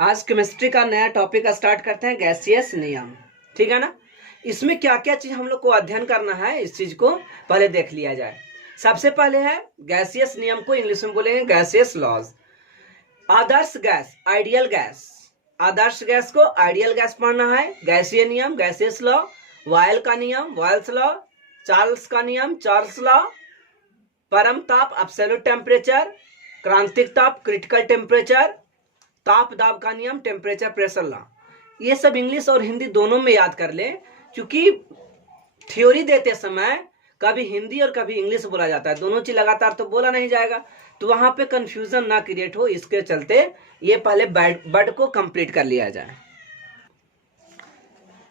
आज केमिस्ट्री का नया टॉपिक स्टार्ट करते हैं, गैसियस नियम। ठीक है ना। इसमें क्या क्या चीज हम लोग को अध्ययन करना है, इस चीज को पहले देख लिया जाए। सबसे पहले है गैसियस नियम को इंग्लिश में बोलेंगे गैसियस लॉज। आदर्श गैस, आइडियल गैस। आदर्श गैस को आइडियल गैस पढ़ना है। गैसीय नियम, गैसियस लॉ। वायल का नियम, वायल्स लॉ। चार्ल्स का नियम, चार्ल्स लॉ। परम ताप, एब्सोल्यूट टेम्परेचर। क्रांतिक ताप, क्रिटिकल टेम्परेचर। ताप दाब का नियम, टेम्परेचर प्रेशर लॉ। ये सब इंग्लिश और हिंदी दोनों में याद कर लें, क्योंकि थ्योरी देते समय कभी हिंदी और कभी इंग्लिश बोला जाता है, दोनों चीज लगातार तो बोला नहीं जाएगा, तो वहां पे कंफ्यूजन ना क्रिएट हो, इसके चलते ये पहले वर्ड को कंप्लीट कर लिया जाए।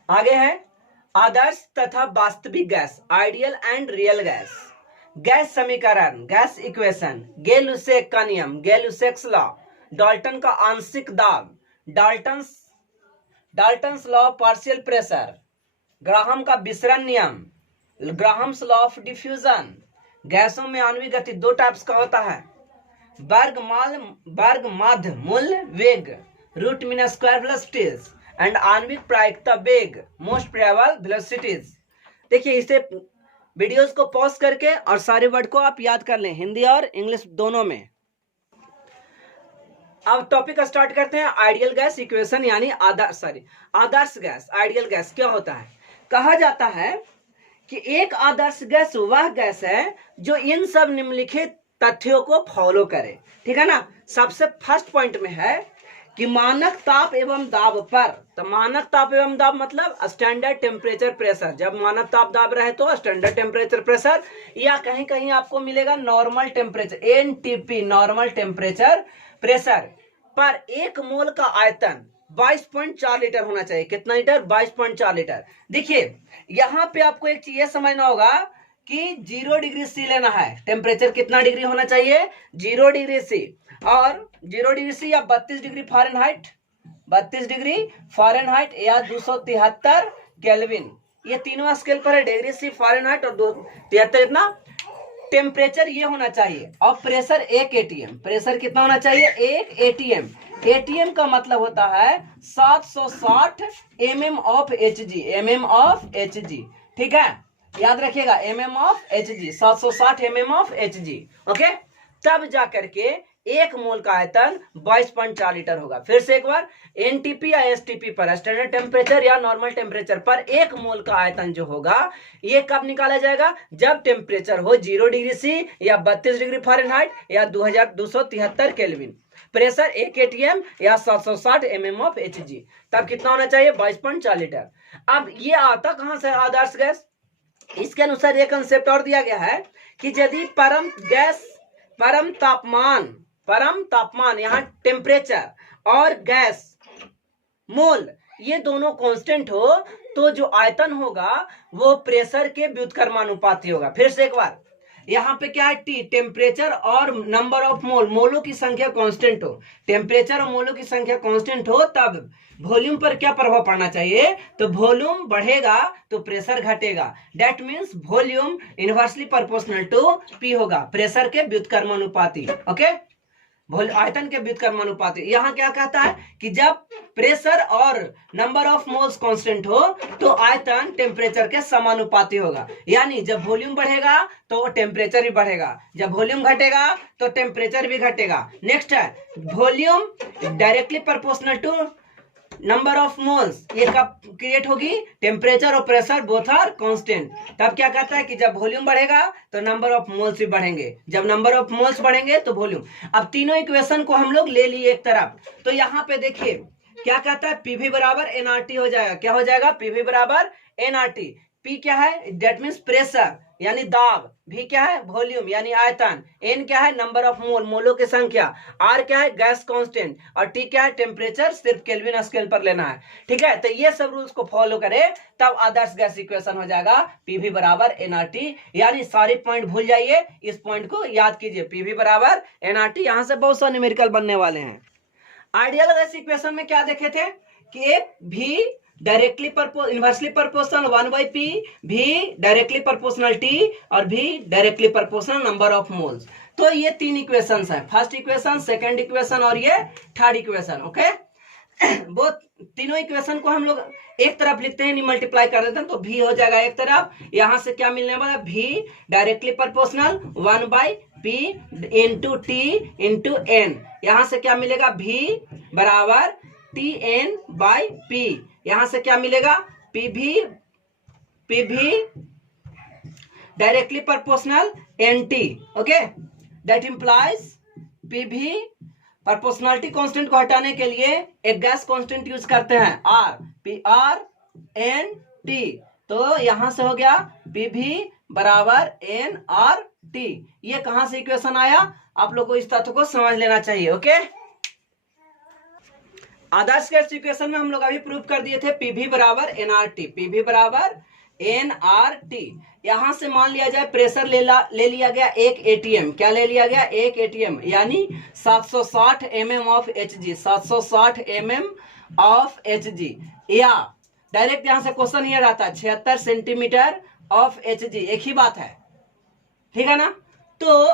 आगे है आदर्श तथा वास्तविक gas, ideal and real gas. Gas समीकरण, गैस इक्वेशन, गे-लुसेक का नियम, गे-लुसेक्स लॉ। डाल्टन का आंशिक दाब, Dalton's law of partial pressure. Graham का विसरण नियम, ग्राहम्स लॉ ऑफ डिफ्यूजन। गैसों में आणविक गति दो टाइप्स का होता है, वर्ग माध्य मूल वेग, root mean square velocities, and आणविक प्रायिकता वेग, मोस्ट प्रोबेबल वेलोसिटीज। देखिए, इसे वीडियोस को पॉज करके और सारे वर्ड को आप याद कर लें, हिंदी और इंग्लिश दोनों में। अब टॉपिक स्टार्ट करते हैं। आइडियल गैस इक्वेशन यानी आदर्श गैस। आइडियल गैस क्या होता है? कहा जाता है कि एक आदर्श गैस वह गैस है जो इन सब निम्नलिखित तथ्यों को फॉलो करे। ठीक है ना। सबसे फर्स्ट पॉइंट में है कि मानक ताप एवं दाब पर, तो मानक ताप एवं दाब मतलब स्टैंडर्ड टेम्परेचर प्रेशर। जब मानक ताप दाब रहे तो स्टैंडर्ड टेम्परेचर प्रेशर, या कहीं कहीं आपको मिलेगा normal temperature, NTP, normal temperature pressure पर एक मोल का आयतन 22.4 लीटर होना चाहिए। कितना लीटर? 22.4 लीटर। देखिए, यहाँ पे आपको एक चीज समझना होगा कि 0 डिग्री सी लेना है। टेम्परेचर कितना डिग्री होना चाहिए? 0 डिग्री सी, और 0 डिग्री सी या 32 डिग्री फ़ारेनहाइट, 32 डिग्री फ़ारेनहाइट या 273 केल्विन, ये तीनों स्केल पर है, डिग्री सी, फ़ारेनहाइट और 273। इतना टेम्परेचर ये होना चाहिए, और प्रेशर 1 एटीएम। प्रेशर कितना होना चाहिए? 1 एटीएम। एटीएम का मतलब होता है 760 mm of Hg, mm of Hg। ठीक है, याद रखिएगा, mm of Hg, 760 mm of Hg। Okay, तब जा करके एक मोल का आयतन 22.4 लीटर होगा। फिर से एक बार, एनटीपी या एसटीपी पर, स्टैंडर्ड टेम्परेचर या नॉर्मल टेम्परेचर पर एक मोल का आयतन जो होगा, ये कब निकाला जाएगा? जब टेम्परेचर हो 0 डिग्री सी या 32 डिग्री फ़ारेनहाइट या 2273 केल्विन, प्रेशर 1 एटीएम या 760 mm ऑफ Hg, तब कितना होना चाहिए? 22.4 लीटर। अब ये आता कहां से आदर्श गैस? इसके अनुसार एक कंसेप्ट और दिया गया है कि यदि परम तापमान यहाँ टेम्परेचर और गैस मोल ये दोनों कांस्टेंट हो, तो जो आयतन होगा वो प्रेशर के व्युत्क्रमानुपाती होगा। फिर से एक बार, यहाँ पे क्या है? टी, टेम्परेचर और नंबर ऑफ मोल, मोलों की संख्या कांस्टेंट हो, टेम्परेचर और मोलों की संख्या कांस्टेंट हो, तब वॉल्यूम पर क्या प्रभाव पड़ना चाहिए? तो वॉल्यूम बढ़ेगा तो प्रेशर घटेगा। That means volume inversely proportional to P होगा, प्रेशर के व्युत्क्रमानुपाती। ओके, आयतन के व्युत्क्रमानुपाती। यहाँ क्या कहता है कि जब प्रेशर और नंबर ऑफ मोल्स कांस्टेंट हो तो आयतन टेम्परेचर के समानुपाती होगा। यानी जब वॉल्यूम बढ़ेगा तो टेम्परेचर भी बढ़ेगा, जब वॉल्यूम घटेगा तो टेम्परेचर भी घटेगा। नेक्स्ट है volume directly proportional to number of moles, ये कब क्रिएट होगी? टेम्परेचर और प्रेशर बोथ आर कांस्टेंट। तब क्या कहता है कि जब वॉल्यूम बढ़ेगा तो नंबर ऑफ मोल्स भी बढ़ेंगे, जब नंबर ऑफ मोल्स बढ़ेंगे तो वॉल्यूम। अब तीनों इक्वेशन को हम लोग ले लिए एक तरफ, तो यहाँ पे देखिए क्या कहता है? पीवी बराबर एनआरटी हो जाएगा। क्या हो जाएगा? पीवी बराबर एनआरटी। पी क्या है? दैट मीन्स प्रेशर यानी दाब, भी क्या है? वॉल्यूम यानी आयतन, एन क्या है? नंबर ऑफ मोल, मोलों की संख्या, आर क्या है? गैस कांस्टेंट, और टी क्या है? टेम्परेचर, सिर्फ केल्विन स्केल पर लेना है। ठीक है, तो ये सब रूल्स को फॉलो करें तब आदर्श गैस इक्वेशन हो जाएगा पीवी बराबर एनआरटी। यानी सारी पॉइंट भूल जाइए, इस पॉइंट को याद कीजिए, पीवी बराबर एनआरटी। यहां से बहुत सारे न्यूमेरिकल बनने वाले हैं। आइडियल गैस इक्वेशन में क्या देखे थे कि एक भी डायरेक्टली इनवर्सली प्रोपोर्शनल 1/p, भी डायरेक्टली प्रोपोर्शनल t, और भी directly proportional number of moles. तो ये तीन इक्वेशंस हैं, फर्स्ट इक्वेशन, सेकंड इक्वेशन और ये थर्ड इक्वेशन। ओके, वो तीनों इक्वेशन को हम लोग एक तरफ लिखते हैं, नहीं मल्टीप्लाई कर देते हैं, तो v हो जाएगा एक तरफ। यहां से क्या मिलने वाला, v directly proportional 1/p into T into N. यहां से क्या मिलेगा, v बराबर tn/p। यहां से क्या मिलेगा, pv directly proportional nt। Okay, that implies pv proportionality constant को हटाने के लिए एक गैस कांस्टेंट यूज करते हैं, PRNT। तो यहां से हो गया PV बराबर nRT। ये कहां से इक्वेशन आया, आप लोग को इस तथ्य को समझ लेना चाहिए। ओके, आदर्श गैस इक्वेशन में हम लोग अभी प्रूव कर दिए थे PV बराबर nRT, PV बराबर nRT। यहां से मान लिया जाए प्रेशर ले लिया गया एक एटीएम, क्या ले लिया गया, एक एटीएम, यानी 760 mm of Hg, 760 mm of Hg, या डायरेक्ट यहां से क्वेश्चन ये रहता है 76 सेंटीमीटर ऑफ Hg, एक ही बात है, ठीक है ना। तो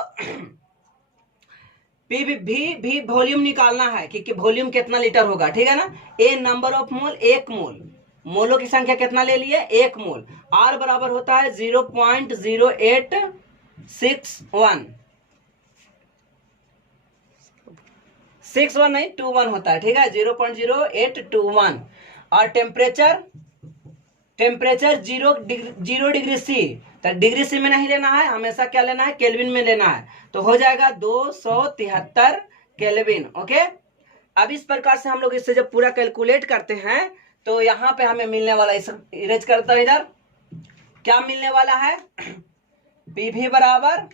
भी वॉल्यूम निकालना है कि वॉल्यूम कितना लीटर होगा, ठीक है ना। ए नंबर ऑफ मोल, एक मोल, मोलों की संख्या कितना ले लिए, एक मोल। आर बराबर होता है 0.0861, 61 नहीं 21 होता है, ठीक है, 0.0821। और टेम्परेचर 0 डिग्री सी, तो डिग्री सी में नहीं लेना है, हमेशा क्या लेना है, केल्विन में लेना है। तो हो जाएगा 273 केल्विन। ओके, अब इस प्रकार से हम लोग इससे जब पूरा कैलकुलेट करते हैं तो यहाँ पे हमें मिलने वाला, इस इरेज करता हूं इधर, क्या मिलने वाला है, PV बराबर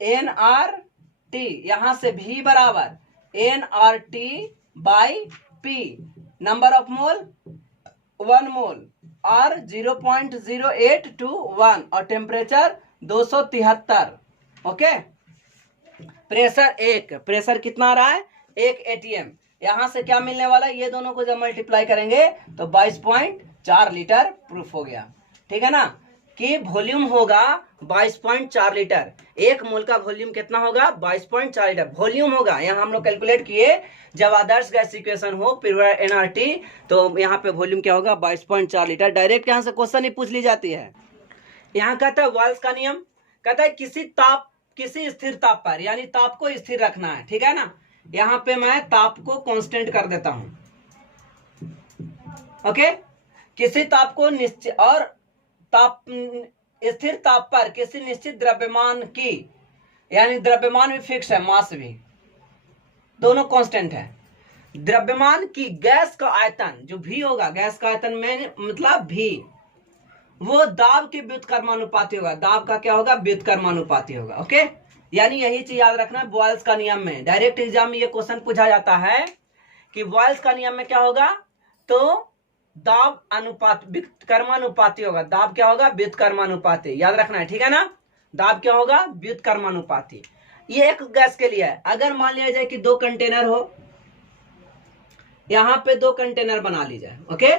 nRT, यहां से V बराबर nRT/P, नंबर ऑफ मोल 1 मोल, और 0.0821, और टेम्परेचर 273। ओके, प्रेशर कितना आ रहा है, एक एटीएम। यहां से क्या मिलने वाला है, ये दोनों को जब मल्टीप्लाई करेंगे तो 22.4 लीटर प्रूफ हो गया, ठीक है ना, कि वॉल्यूम होगा 22.4 लीटर। एक मोल का वॉल्यूम कितना होगा, 22.4 लीटर वॉल्यूम होगा। यहाँ हम लोग कैलकुलेट किए, जब आदर्श गैस इक्वेशन हो फिर एनआरटी, तो यहाँ पे वॉल्यूम क्या होगा, 22.4 लीटर। डायरेक्ट यहाँ से क्वेश्चन ही पूछ ली जाती है। यहाँ कहता है वाल्स का नियम, कहता है किसी स्थिर ताप पर, यानी ताप को स्थिर रखना है, ठीक है ना। यहाँ पे मैं ताप को कांस्टेंट कर देता हूं। ओके, किसी ताप को निश्चित और स्थिर ताप पर किसी निश्चित द्रव्यमान की, यानी द्रव्यमान भी फिक्स है, मास भी, दोनों कांस्टेंट है। द्रव्यमान की गैस का आयतन जो भी होगा, गैस का आयतन में मतलब भी, वो दाब के व्युत्क्रमानुपाती होगा। दाब का क्या होगा, व्युत्क्रमानुपाती होगा। ओके, यानी यही चीज याद रखना है बॉयल्स का नियम में। डायरेक्ट एग्जाम में ये क्वेश्चन पूछा जाता है कि बॉयल्स का नियम में क्या होगा, तो दाब अनुपात व्युत्क्रमानुपाती होगा। दाब क्या होगा, व्युत्क्रमानुपाती, याद रखना है, ठीक है ना। दाब क्या होगा, व्युत्क्रमानुपाती। ये एक गैस के लिए है। अगर मान लिया जाए कि 2 कंटेनर हो, यहां पे 2 कंटेनर बना ली जाए। ओके,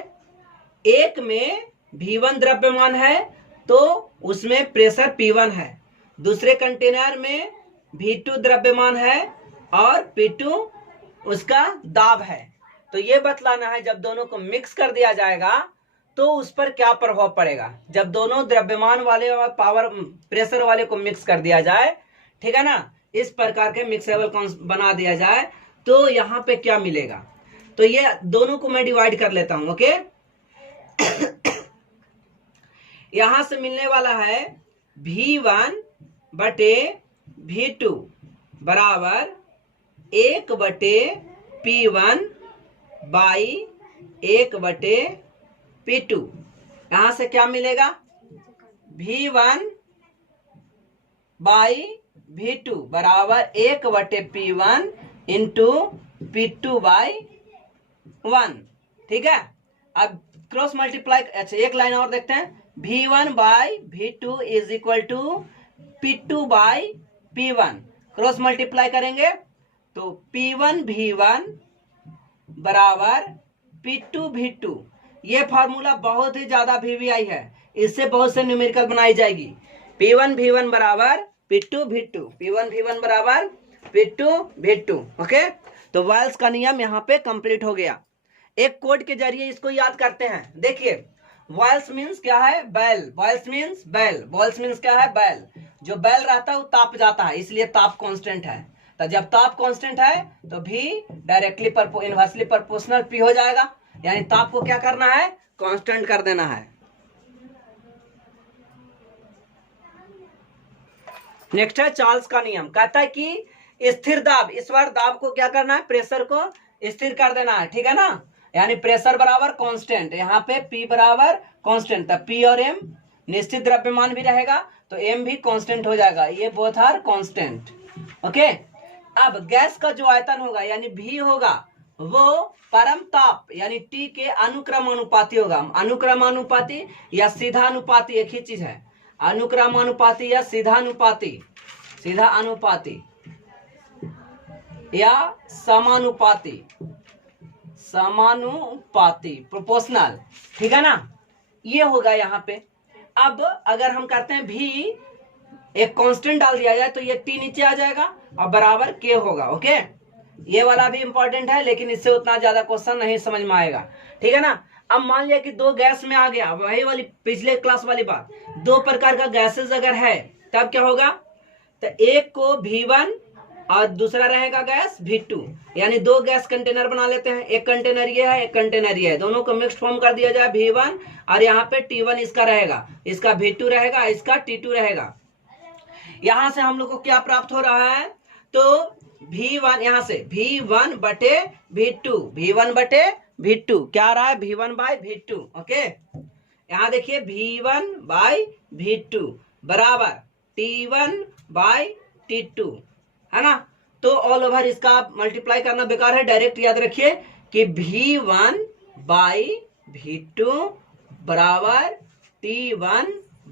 एक में V1 द्रव्यमान है तो उसमें प्रेशर P1 है, दूसरे कंटेनर में V2 द्रव्यमान है और P2 उसका दाब है। तो ये बतलाना है जब दोनों को मिक्स कर दिया जाएगा तो उस पर क्या प्रभाव पड़ेगा। जब दोनों द्रव्यमान वाले और पावर प्रेशर वाले को मिक्स कर दिया जाए, ठीक है ना, इस प्रकार के मिक्सेबल बना दिया जाए तो यहाँ पे क्या मिलेगा। तो ये दोनों को मैं डिवाइड कर लेता हूं। ओके, यहां से मिलने वाला है V1 बटे V2 बराबर 1 बटे P1 बाई 1 बटे P2। यहां से क्या मिलेगा, V1 बाई V2 बराबर 1 बटे P1 इंटू P2 बाई 1, ठीक है। अब क्रॉस मल्टीप्लाई, अच्छा एक लाइन और देखते हैं, V1 by V2 is equal to P2 by P1। Cross multiply करेंगे तो P1 V1 बराबर P2 V2। ये फार्मूला बहुत ही ज्यादा VVI है, इससे बहुत से न्यूमेरिकल बनाई जाएगी। P1 V1 बराबर P2 V2, P1 V1 बराबर P2 V2। ओके, तो वायल्स का नियम यहाँ पे कंप्लीट हो गया। एक कोड के जरिए इसको याद करते हैं। देखिए वायल्स मीन्स क्या है, बैल। वायल्स मीन्स बैल। वॉल्स मीन्स क्या है, बैल। जो बैल रहता है वो ताप जाता है, इसलिए ताप कांस्टेंट है। तो जब ताप कांस्टेंट है तो भी डायरेक्टली इनवर्सली प्रोपोर्शनल पी हो जाएगा, यानी ताप को क्या करना है, कांस्टेंट कर देना है। नेक्स्ट है चार्ल्स का नियम, कहता है कि स्थिर दाब, इस बार दाब को क्या करना है, प्रेशर को स्थिर कर देना है, ठीक है ना। यानी प्रेशर बराबर कांस्टेंट, यहाँ पे P बराबर कांस्टेंट, तब P और M निश्चित द्रव्यमान भी रहेगा तो M भी कांस्टेंट हो जाएगा, ये बोथ आर कांस्टेंट। ओके, अब गैस का जो आयतन होगा यानी V होगा वो परम ताप यानी T के अनुक्रमानुपाती होगा। अनुक्रमानुपाती या सीधा अनुपाती एक ही चीज है, अनुक्रमानुपाती या सीधा अनुपाती, सीधा अनुपाती या समानुपाती, समानुपाती प्रोपोर्शनल, ठीक है ना, ये होगा यहाँ पे। अब अगर हम करते हैं भी एक कांस्टेंट डाल दिया जाए तो ये T नीचे आ जाएगा और बराबर K होगा। ओके, ये वाला भी इंपॉर्टेंट है लेकिन इससे उतना ज्यादा क्वेश्चन नहीं समझ में आएगा, ठीक है ना। अब मान लिया कि दो गैस में आ गया, वही वाली पिछले क्लास वाली बात, दो प्रकार का गैसेस अगर है तब क्या होगा, तो एक को V1 और दूसरा रहेगा गैस V2, यानी दो गैस कंटेनर बना लेते हैं, एक कंटेनर ये है एक कंटेनर ये है, दोनों को मिक्स फॉर्म कर दिया जाए V1 और यहाँ पे T1 इसका रहेगा, इसका V2 रहेगा, इसका T2 रहेगा। यहां से हम लोग को क्या प्राप्त हो रहा है, तो V1 यहां से V1 बटे V2, V1 बटे V2 क्या आ रहा है, V1 बाय V2। ओके, यहां देखिए V1 बाय V2 बराबर T1 बाय T2, है ना। तो ऑल ओवर इसका मल्टीप्लाई करना बेकार है, डायरेक्ट याद रखिए कि V1 बाय V2 बराबर T1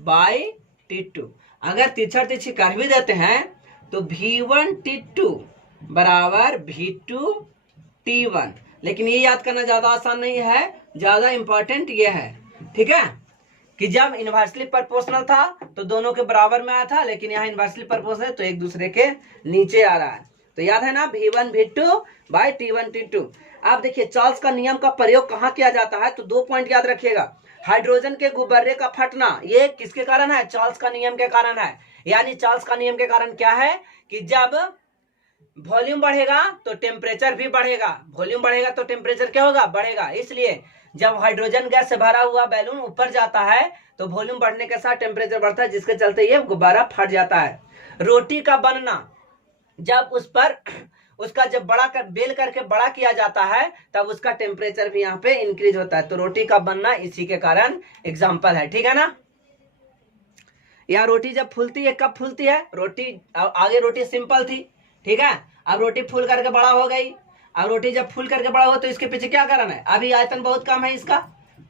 बाय T2। अगर तिरछा तिरछी कर भी देते हैं तो V1 T2 बराबर V2 T1, लेकिन ये याद करना ज्यादा आसान नहीं है, ज्यादा इंपॉर्टेंट ये है, ठीक है, कि जब इनवर्सली प्रोपोर्शनल था तो दोनों के बराबर में आया था, लेकिन यहाँ इनवर्सली प्रोपोर्शनल है तो एक दूसरे के नीचे आ रहा है। तो याद है ना, V1 V2 bye T1 T2। अब देखिए चार्ल्स का नियम का प्रयोग कहाँ किया जाता है, तो दो पॉइंट याद रखिएगा। हाइड्रोजन के गुब्बारे का फटना ये किसके कारण है, चार्ल्स का नियम के कारण है। यानी चार्ल्स का नियम के कारण क्या है कि जब वॉल्यूम बढ़ेगा तो टेम्परेचर भी बढ़ेगा, वॉल्यूम बढ़ेगा तो टेम्परेचर क्या होगा, बढ़ेगा। इसलिए जब हाइड्रोजन गैस से भरा हुआ बैलून ऊपर जाता है तो वॉल्यूम बढ़ने के साथ टेम्परेचर बढ़ता है, जिसके चलते ये गुब्बारा फट जाता है। रोटी का बनना, जब उस पर उसका जब बड़ा कर बेल करके बड़ा किया जाता है तब उसका टेम्परेचर भी यहाँ पे इंक्रीज होता है। तो रोटी का बनना इसी के कारण एग्जाम्पल है, ठीक है ना। यहाँ रोटी जब फूलती है, कब फूलती है, रोटी आगे रोटी सिंपल थी, ठीक है, अब रोटी फूल करके बड़ा हो गई। अब रोटी जब फूल करके बड़ा हो तो इसके पीछे क्या कारण है, अभी आयतन बहुत कम है, इसका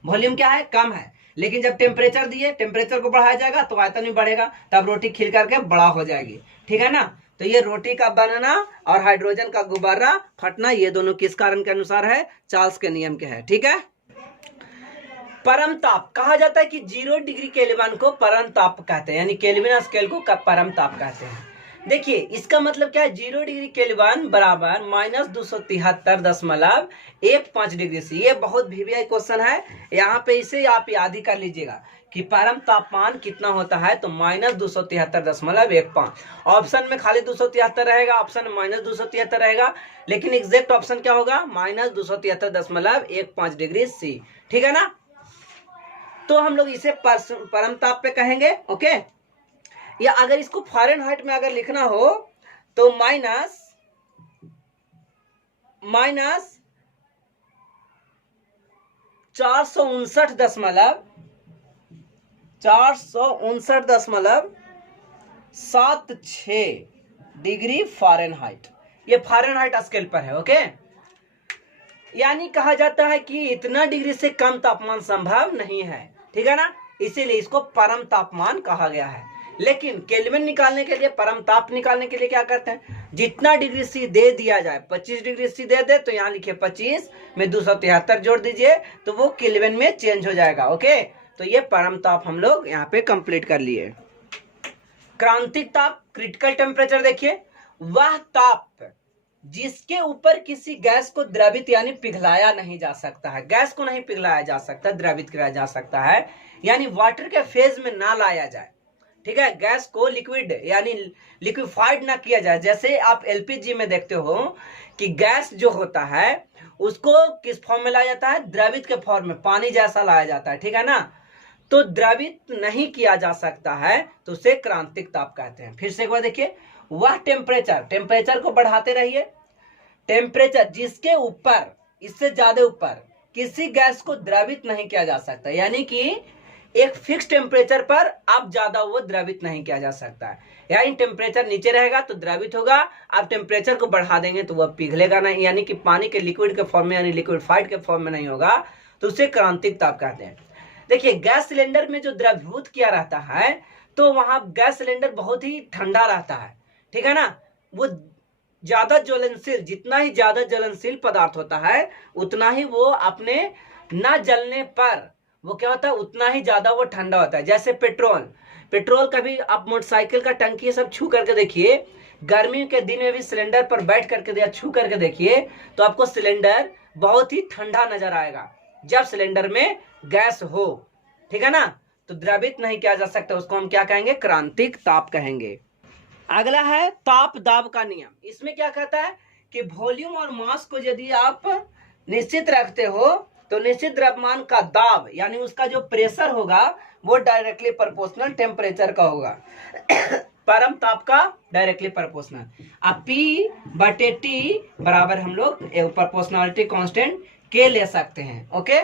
वॉल्यूम क्या है, कम है, लेकिन जब टेम्परेचर दिए, टेम्परेचर को बढ़ाया जाएगा तो आयतन भी बढ़ेगा, तब रोटी खिल करके बड़ा हो जाएगी, ठीक है ना। तो ये रोटी का बनना और हाइड्रोजन का गुब्बारा फटना ये दोनों किस कारण के अनुसार है, चार्ल्स के नियम के है, ठीक है। परम ताप कहा जाता है कि 0 डिग्री केल्विन को परम ताप कहते हैं, यानी केल्विन स्केल को परम ताप कहते हैं। देखिए इसका मतलब क्या है, 0 डिग्री केल्विन बराबर -273.15 डिग्री से। ये बहुत वीवीआई क्वेश्चन है, यहाँ पे इसे आप याद ही कर लीजिएगा कि परम तापमान कितना होता है, तो -273.15। ऑप्शन में खाली 273 रहेगा, ऑप्शन में -273 रहेगा, लेकिन एग्जैक्ट ऑप्शन क्या होगा, -273.15 डिग्री सी, ठीक है ना। तो हम लोग इसे परम ताप पे कहेंगे। ओके, या अगर इसको फ़ारेनहाइट में अगर लिखना हो तो माइनस 459.76 डिग्री फ़ारेनहाइट, ये फ़ारेनहाइट स्केल पर है। ओके, यानी कहा जाता है कि इतना डिग्री से कम तापमान संभव नहीं है, ठीक है ना, इसीलिए इसको परम तापमान कहा गया है। लेकिन केल्विन निकालने के लिए, परम ताप निकालने के लिए क्या करते हैं, जितना डिग्री सी दे दिया जाए, 25 डिग्री सी दे दे तो यहाँ लिखिए 25 में 273 जोड़ दीजिए तो वो केल्विन में चेंज हो जाएगा। ओके, तो ये परम ताप हम लोग यहाँ पे कंप्लीट कर लिए। क्रांतिक ताप, क्रिटिकल टेम्परेचर, देखिए वह ताप जिसके ऊपर किसी गैस को द्रवित यानी पिघलाया नहीं जा सकता है। गैस को नहीं पिघलाया जा सकता, द्रवित किया जा सकता है, यानी वाटर के फेज में ना लाया जाए। ठीक है, गैस को लिक्विड यानी लिक्विफाइड ना किया जाए। जैसे आप एलपीजी में देखते हो कि गैस जो होता है उसको किस फॉर्म में लाया जाता है, द्रवित के फॉर्म में, पानी जैसा लाया जाता है। ठीक है ना, तो द्रवित नहीं किया जा सकता है तो उसे क्रांतिक ताप कहते हैं। फिर से एक बार देखिए, वह टेम्परेचर को बढ़ाते रहिए, टेम्परेचर जिसके ऊपर, इससे ज्यादा ऊपर किसी गैस को द्रवित नहीं किया जा सकता, यानी कि एक फिक्स टेम्परेचर पर अब ज्यादा वो द्रवित नहीं किया जा सकता है। यानी टेम्परेचर नीचे रहेगा तो द्रवित होगा, आप टेम्परेचर को बढ़ा देंगे तो वह पिघलेगा नहीं, यानी कि पानी के लिक्विड के फॉर्म में यानी लिक्विफाइड के फॉर्म में नहीं होगा, तो उसे क्रांतिक ताप कहते हैं। देखिए, गैस सिलेंडर में जो द्रवीभूत किया रहता है तो वहां गैस सिलेंडर बहुत ही ठंडा रहता है। ठीक है ना, वो ज्यादा ज्वलनशील, जितना ही ज्यादा ज्वलनशील पदार्थ होता है उतना ही वो अपने न जलने पर वो क्या होता है, उतना ही ज्यादा वो ठंडा होता है। जैसे पेट्रोल कभी आप मोटरसाइकिल का टंकी सब छू करके देखिए, गर्मी के दिन में भी सिलेंडर पर बैठ करके या छू करके देखिए तो आपको सिलेंडर बहुत ही ठंडा नजर आएगा जब सिलेंडर में गैस हो। ठीक है ना, तो द्रवित नहीं किया जा सकता, उसको हम क्या कहेंगे, क्रांतिक ताप कहेंगे। अगला है ताप दाब का नियम। इसमें क्या कहता है कि वॉल्यूम और मास को यदि आप निश्चित रखते हो तो निश्चित द्रव्यमान का दाब यानी उसका जो प्रेशर होगा वो डायरेक्टली प्रोपोर्शनल टेम्परेचर का होगा परम ताप का डायरेक्टली प्रोपोर्शनल। अब P बटे T बराबर हम लोग प्रोपोर्शनलिटी कांस्टेंट के ले सकते हैं। ओके,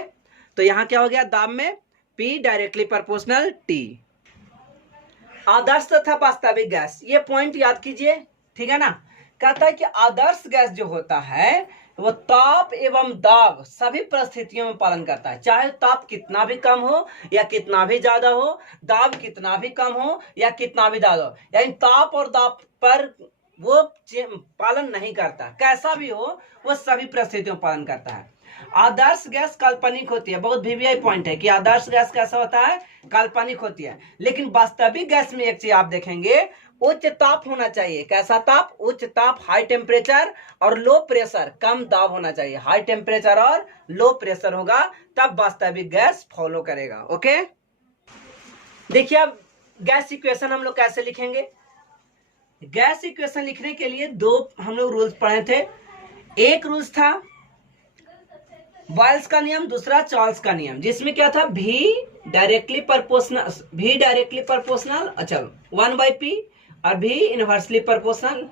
तो यहाँ क्या हो गया, दाब में P डायरेक्टली प्रोपोर्शनल T। आदर्श तथा वास्तविक गैस, ये पॉइंट याद कीजिए। ठीक है ना, कहता है कि आदर्श गैस जो होता है वो ताप एवं दाब सभी परिस्थितियों में पालन करता है, चाहे ताप कितना भी कम हो या कितना भी ज्यादा हो, दाब कितना भी कम हो या कितना भी ज्यादा हो, यानी ताप और दाब पर वो पालन नहीं करता, कैसा भी हो वो सभी परिस्थितियों में पालन करता है। आदर्श गैस काल्पनिक होती है, बहुत वीवीआई पॉइंट है कि आदर्श गैस कैसा होता है, काल्पनिक होती है। लेकिन वास्तविक गैस में एक चीज आप देखेंगे, उच्च ताप होना चाहिए। कैसा ताप, उच्च ताप, हाई टेम्परेचर, और लो प्रेशर, कम दाब होना चाहिए। हाई टेम्परेचर और लो प्रेशर होगा तब वास्तविक गैस फॉलो करेगा। ओके, देखिए अब गैस इक्वेशन हम लोग कैसे लिखेंगे। गैस इक्वेशन लिखने के लिए दो हम लोग रूल्स पढ़े थे। एक रूल्स था बॉयल्स का नियम, दूसरा चार्ल्स का नियम, जिसमें क्या था, V डायरेक्टली प्रोपोर्शनल, अच्छा 1/P और V inversely proportional,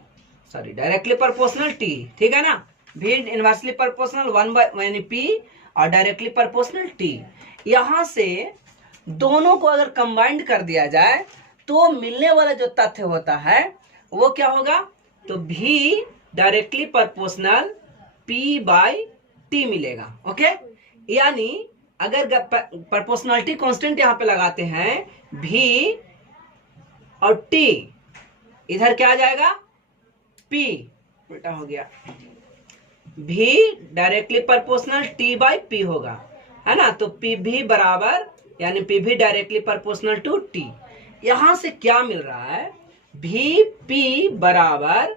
sorry directly proportional T। ठीक है ना, V इनवर्सली प्रोपोर्शनल 1/P और डायरेक्टली प्रोपोर्शनल T। यहां से दोनों को अगर कंबाइंड कर दिया जाए तो मिलने वाला जो तथ्य होता है वो क्या होगा, तो V डायरेक्टली प्रोपोर्शनल P/T मिलेगा। ओके, यानी अगर प्रोपोर्शनलिटी कांस्टेंट यहां पे लगाते हैं V और T, इधर क्या आ जाएगा, P, उल्टा हो गया, V डायरेक्टली प्रोपोर्शनल T/P होगा, है ना। तो PV बराबर यानी PV directly proportional to T। यहां से क्या मिल रहा है, VP बराबर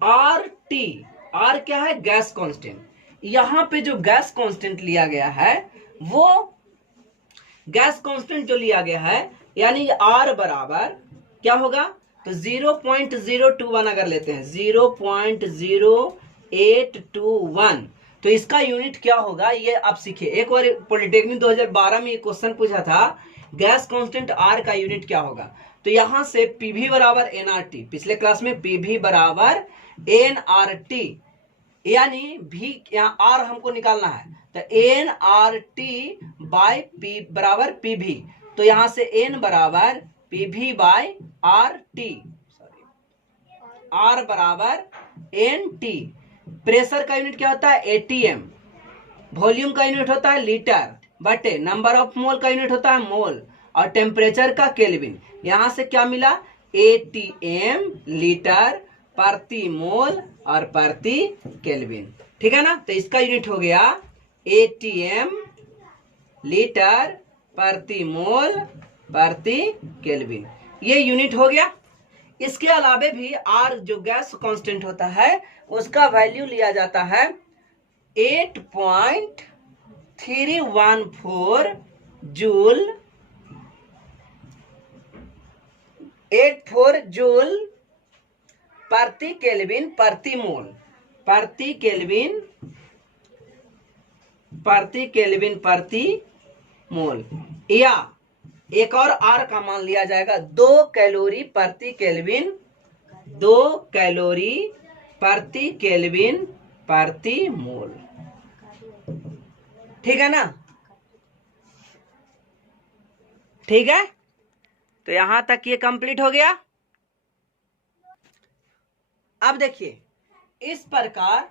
RT। R क्या है, गैस कांस्टेंट। यहां पे जो गैस कांस्टेंट लिया गया है वो गैस कांस्टेंट जो लिया गया है यानी R बराबर क्या होगा, तो 0.021 अगर लेते हैं 0.0821 तो इसका यूनिट क्या होगा ये आप सीखिए। एक बार पॉलिटेक्निक 2012 में क्वेश्चन पूछा था गैस कांस्टेंट R का यूनिट क्या होगा, तो यहां से PV बराबर nRT, पिछले क्लास में PV बराबर nRT, यानी V यहाँ R हमको निकालना है, तो nRT बाय P बराबर PV, तो यहां से n बराबर PV by RT, sorry R बराबर NT। प्रेशर का यूनिट क्या होता है, ATM। वॉल्यूम का यूनिट होता है लीटर बटे नंबर ऑफ मोल का यूनिट होता है मोल, और टेम्परेचर का केल्विन। यहां से क्या मिला, ATM लीटर प्रति मोल और प्रति केल्विन। ठीक है ना, तो इसका यूनिट हो गया ATM लीटर प्रति मोल प्रति केल्विन, ये यूनिट हो गया। इसके अलावे भी आर जो गैस कांस्टेंट होता है उसका वैल्यू लिया जाता है 8.314 जूल 84 जूल प्रति केल्विन प्रति मोल प्रति केल्विन प्रति मोल, या एक और आर का मान लिया जाएगा 2 कैलोरी प्रति केल्विन 2 कैलोरी प्रति केल्विन प्रति मोल। ठीक है ना? ठीक है, तो यहां तक ये कंप्लीट हो गया। अब देखिए इस प्रकार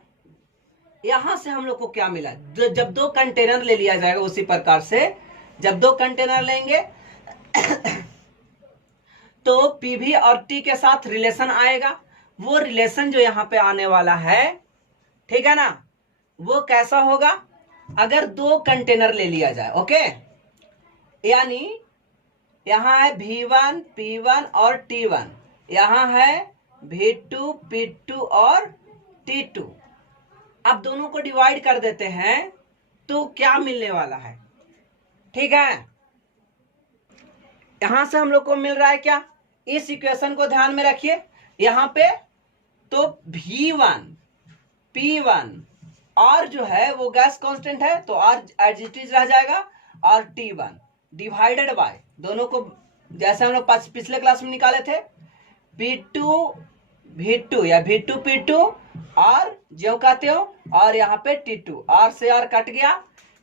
यहां से हम लोग को क्या मिला, जब 2 कंटेनर ले लिया जाएगा उसी प्रकार से जब 2 कंटेनर लेंगे तो पीवी और टी के साथ रिलेशन आएगा। वो रिलेशन जो यहाँ पे आने वाला है, ठीक है ना, वो कैसा होगा, अगर 2 कंटेनर ले लिया जाए, ओके, यानी यहाँ है V1 P1 और T1, यहाँ है V2 P2 और T2। अब दोनों को डिवाइड कर देते हैं तो क्या मिलने वाला है? ठीक है, यहां से हम लोग को मिल रहा है क्या, इस इक्वेशन को ध्यान में रखिए। यहाँ पे तो V1 P1 और जो है वो गैस कांस्टेंट है तो R एज इट इज रह जाएगा, और T1 डिवाइडेड बाय दोनों को, जैसे हम लोग पिछले क्लास में निकाले थे, P2 V2 या V2 P2 और जो कहते हो, और यहाँ पे T2, R से R कट गया,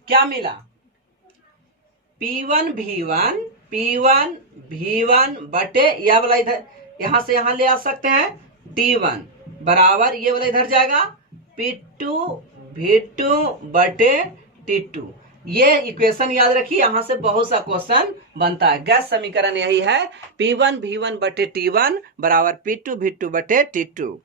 क्या मिला, P1 V1 बटे यह वाला इधर, यहां से यहां ले आ सकते हैं, T1 बराबर ये वाला इधर जाएगा P2 V2 बटे T2। ये इक्वेशन याद रखिए, यहां से बहुत सा क्वेश्चन बनता है। गैस समीकरण यही है, P1 V1 बटे T1 बराबर P2 V2 बटे T2।